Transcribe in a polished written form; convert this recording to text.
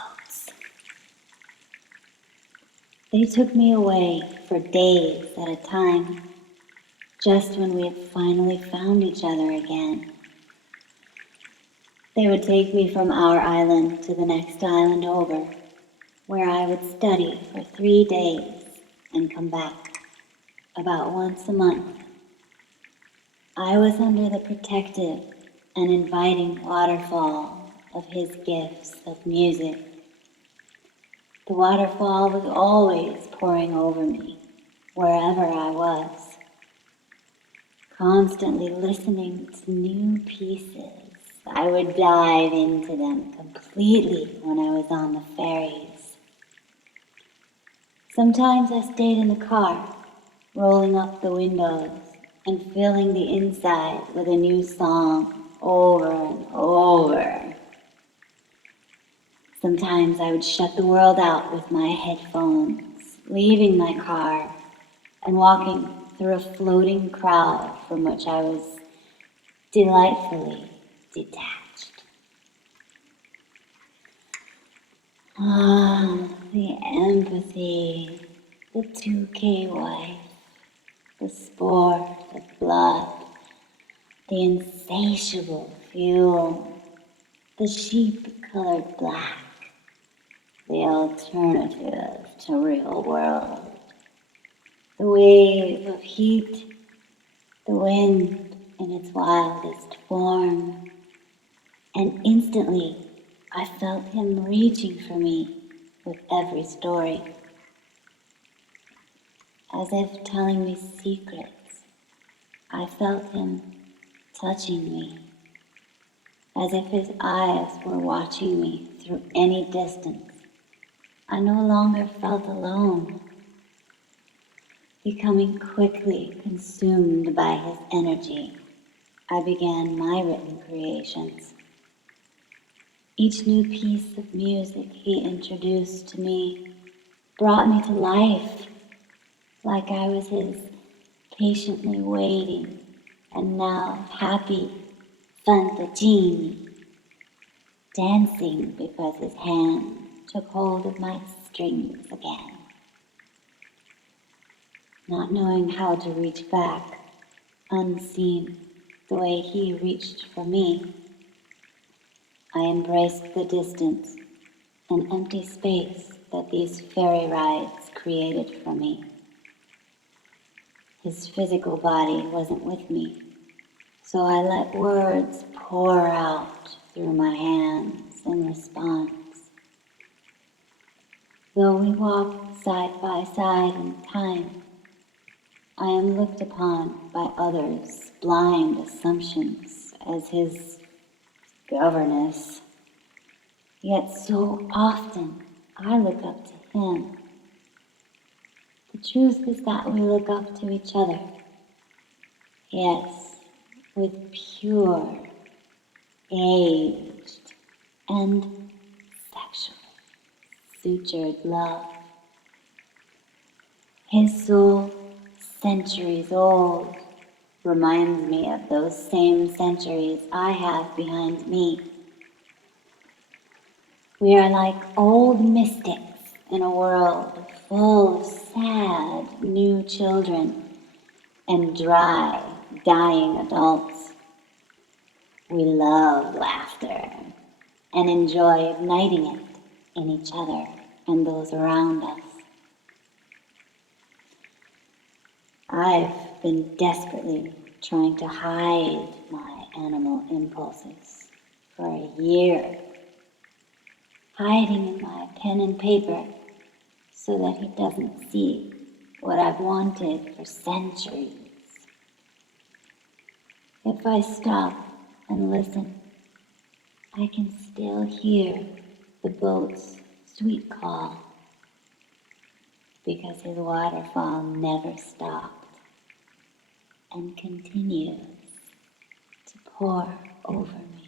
boats. They took me away for days at a time, just when we had finally found each other again. They would take me from our island to the next island over, where I would study for 3 days and come back about once a month. I was under the protective and inviting waterfall of his gifts of music. The waterfall was always pouring over me, wherever I was, constantly listening to new pieces. I would dive into them completely when I was on the ferries. Sometimes I stayed in the car, rolling up the windows and filling the inside with a new song over and over. Sometimes I would shut the world out with my headphones, leaving my car and walking through a floating crowd from which I was delightfully detached. The empathy, the 2K wife, the sport, the blood, the insatiable fuel, the sheep-colored black, the alternative to real world, the wave of heat, the wind in its wildest form, and instantly I felt him reaching for me with every story, as if telling me secrets. I felt him touching me, as if his eyes were watching me through any distance. I no longer felt alone, becoming quickly consumed by his energy. I began my written creations. Each new piece of music he introduced to me brought me to life, like I was his patiently waiting and now happy fantasyland, dancing because his hand took hold of my strings again. Not knowing how to reach back, unseen the way he reached for me, I embraced the distance and empty space that these ferry rides created for me. His physical body wasn't with me, so I let words pour out through my hands in response. Though we walked side by side in time, I am looked upon by others' blind assumptions as his governess. Yet so often I look up to him. The truth is that we look up to each other. Yes, with pure, aged, and sexual sutured love. His soul, centuries old, reminds me of those same centuries I have behind me. We are like old mystics in a world full of sad new children and dry, dying adults. We love laughter and enjoy igniting it in each other and those around us. I've been desperately trying to hide my animal impulses for a year, hiding in my pen and paper so that he doesn't see what I've wanted for centuries. If I stop and listen, I can still hear the boat's sweet call, because his waterfall never stopped and continues to pour over me.